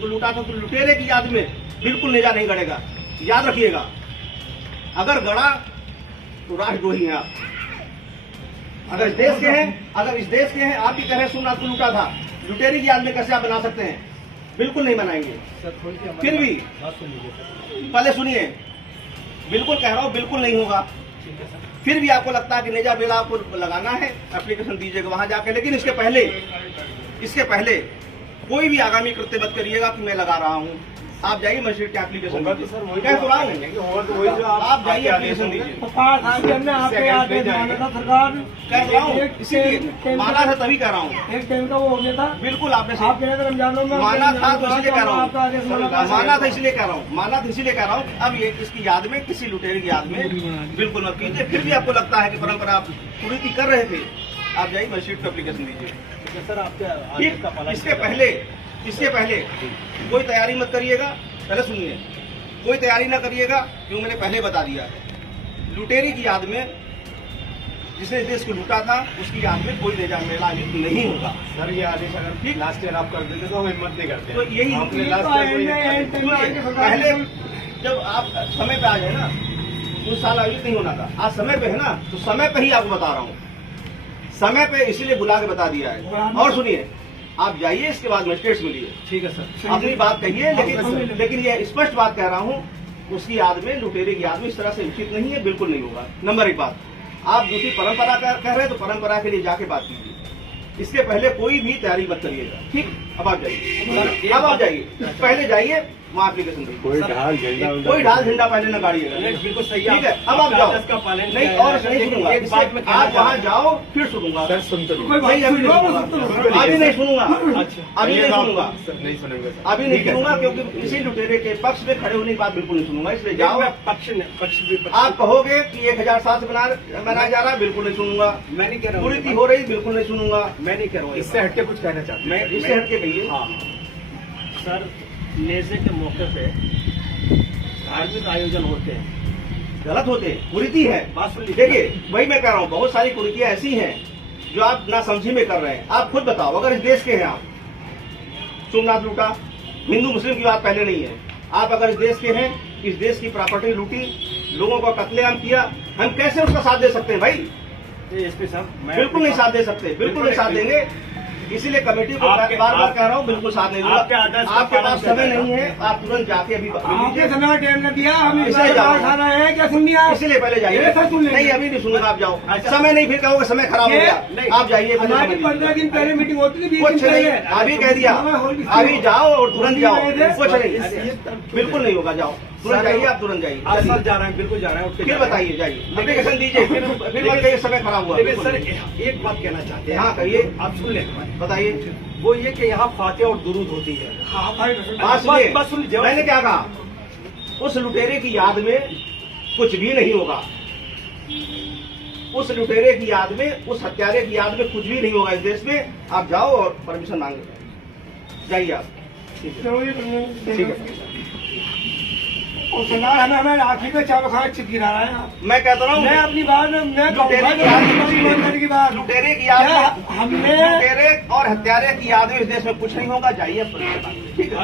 को लूटा था, तो लुटेरे की याद में बिल्कुल नेजा नहीं गड़ेगा। याद रखिएगा, अगर गड़ा तो राष्ट्रद्रोही हैं आप। अगर इस देश के हैं, आप भी कह रहे हैं सोमनाथ को लूटा था, लुटेरे की याद में कैसे आप बना सकते हैं? बिल्कुल नहीं बनाएंगे। फिर भी पहले सुनिए, बिल्कुल कह रहा हूँ, बिल्कुल नहीं होगा। फिर भी आपको लगता है कि नेजा बेड़ा आपको लगाना है, एप्लीकेशन दीजिएगा वहां जाके। लेकिन इसके पहले कोई भी आगामी कृत्य मत करिएगा कि मैं लगा रहा हूँ। आप जाइए मजिस्ट्रेट के एप्लीकेशन दीजिए। कह तो रहा हूँ, आप जाइए एप्लीकेशन दीजिए। कह रहा हूँ, इसीलिए माना था तभी कह रहा हूँ। एक टाइम का वो हो गया था। बिल्कुल आपने रमजानों में माना था तो इसलिए कह रहा हूँ, माना था इसलिए कह रहा हूँ। अब ये इसकी याद में, किसी लुटेरे की याद में बिल्कुल मत कीजिए। फिर भी आपको लगता है कि परंपरा आप कुरीति कर रहे थे, आप जाइए मजिस्ट्रेट को एप्लीकेशन दीजिए। सर आपके इसके पहले कोई तैयारी मत करिएगा। पहले सुनिए, कोई तैयारी ना करिएगा, क्यों मैंने पहले बता दिया है। लुटेरे की याद में, जिसने देश को लूटा था, उसकी याद में कोई नेजा मेला नहीं होगा। सर ये आदेश अगर ठीक लास्ट ईयर आप कर देते तो हम हिम्मत नहीं करते। तो यही पहले जब आप समय पे आ जाए ना, उस साल आयोजित नहीं होना था, आज समय पे है ना, तो समय पे ही आपको बता रहा हूँ। समय पे इसीलिए बुला के बता दिया है। और सुनिए, आप जाइए, इसके बाद मजिस्ट्रेट से मिलिए। ठीक है सर, अपनी बात कहिए, लेकिन ये स्पष्ट बात कह रहा हूँ, उसकी याद में, लुटेरे की याद में इस तरह से उचित नहीं है, बिल्कुल नहीं होगा। नंबर एक बात। आप दूसरी परंपरा कह रहे हैं, तो परंपरा के लिए जाके बात कीजिए। इसके पहले कोई भी तैयारी मत करिएगा, ठीक? अब आप जाइए, पहले जाइए वहाँ एप्लीकेशन दीजिए। कोई ढाल झंडा पहले न गाड़िएगा, बिल्कुल सही ठीक है? अब आप जाओ, नहीं और नहीं सुनूंगा। एक बात में आप वहाँ जाओ, फिर सुनूंगा। सर सुनते नहीं, अभी नहीं सुनूंगा, अभी नहीं सुनूंगा, नहीं सुनेंगे सर, अभी नहीं सुनूंगा, क्योंकि इसी लुटेरे के पक्ष में खड़े होने की बात बिल्कुल नहीं सुनूंगा। इसलिए जाओ। पक्ष आप कहोगे कि 1007 से बनाया जा रहा है, बिल्कुल नहीं सुनूंगा। मैं नहीं कह रहा हूँ, कुरीति हो रही, बिल्कुल नहीं सुनूंगा। मैं नहीं कह रहा हूँ। इससे हटके कुछ कहना चाहते हैं? मैं इससे हटके कहिए। हाँ सर, नेज़े के मौके पे धार्मिक आयोजन होते हैं, गलत होते हैं, कुरीति है। बात सुन लीजिए। देखिए, वही मैं कह रहा हूँ, बहुत सारी कुरीतियां ऐसी हैं जो आप नासमझी में कर रहे हैं। आप खुद बताओ, अगर इस देश के हैं आप, सोमनाथ लूटा, हिंदू मुस्लिम की बात पहले नहीं है। आप अगर इस देश के हैं, इस देश की प्रॉपर्टी लूटी, लोगों का कत्लेआम किया, हम कैसे उसका साथ दे सकते हैं भाई? एसपी साहब, बिल्कुल नहीं साथ दे सकते, बिल्कुल नहीं साथ देंगे। इसीलिए कमेटी को बार बार कह रहा हूँ, बिल्कुल साथ नहीं दूंगा। आपके पास समय नहीं है, आप तुरंत जाके अभी आपके समय टाइम न दिया, हम इसलिए जाओ। खा रहे हैं, क्या सुन लिया? इसीलिए पहले जाइए। नहीं, अभी नहीं सुनूंगा, आप जाओ। समय नहीं, फिर कहोगे समय खराब हो गया। आप जाइए, हमारी 15 दिन पहले मीटिंग होती थी, 20 कुछ दिन नहीं, पहले। अभी कह दिया, अभी जाओ और तुरंत जाओ। कुछ नहीं, बिल्कुल नहीं होगा, जाओ तुरंत जाइए, आप तुरंत जाइए। आप सर जा रहे हैं, बिल्कुल जा रहे हैं। फिर बताइए, जाइए एप्लीकेशन दीजिए, फिर मत कहिए समय खराब हुआ। लेकिन सर एक बात कहना चाहते हैं। हाँ कहिए, आप सुन लें, बताइए। वो ये कि यहाँ फातिहा और दुरूद होती है। बस सुन, मैंने क्या कहा? उस लुटेरे की याद में कुछ भी नहीं होगा। उस लुटेरे की याद में, उस हत्यारे की याद में कुछ भी नहीं होगा इस देश में। आप जाओ और परमिशन मांगे, जाइए आप। ठीक है। हमें आखिर में चावल खाना चिप गिरा रहा है। मैं कहता रहा हूँ, मैं अपनी बात में लुटेरे की याद में, हमने लुटेरे और हत्यारे की याद में इस देश में कुछ नहीं होगा। जाइए, ठीक है।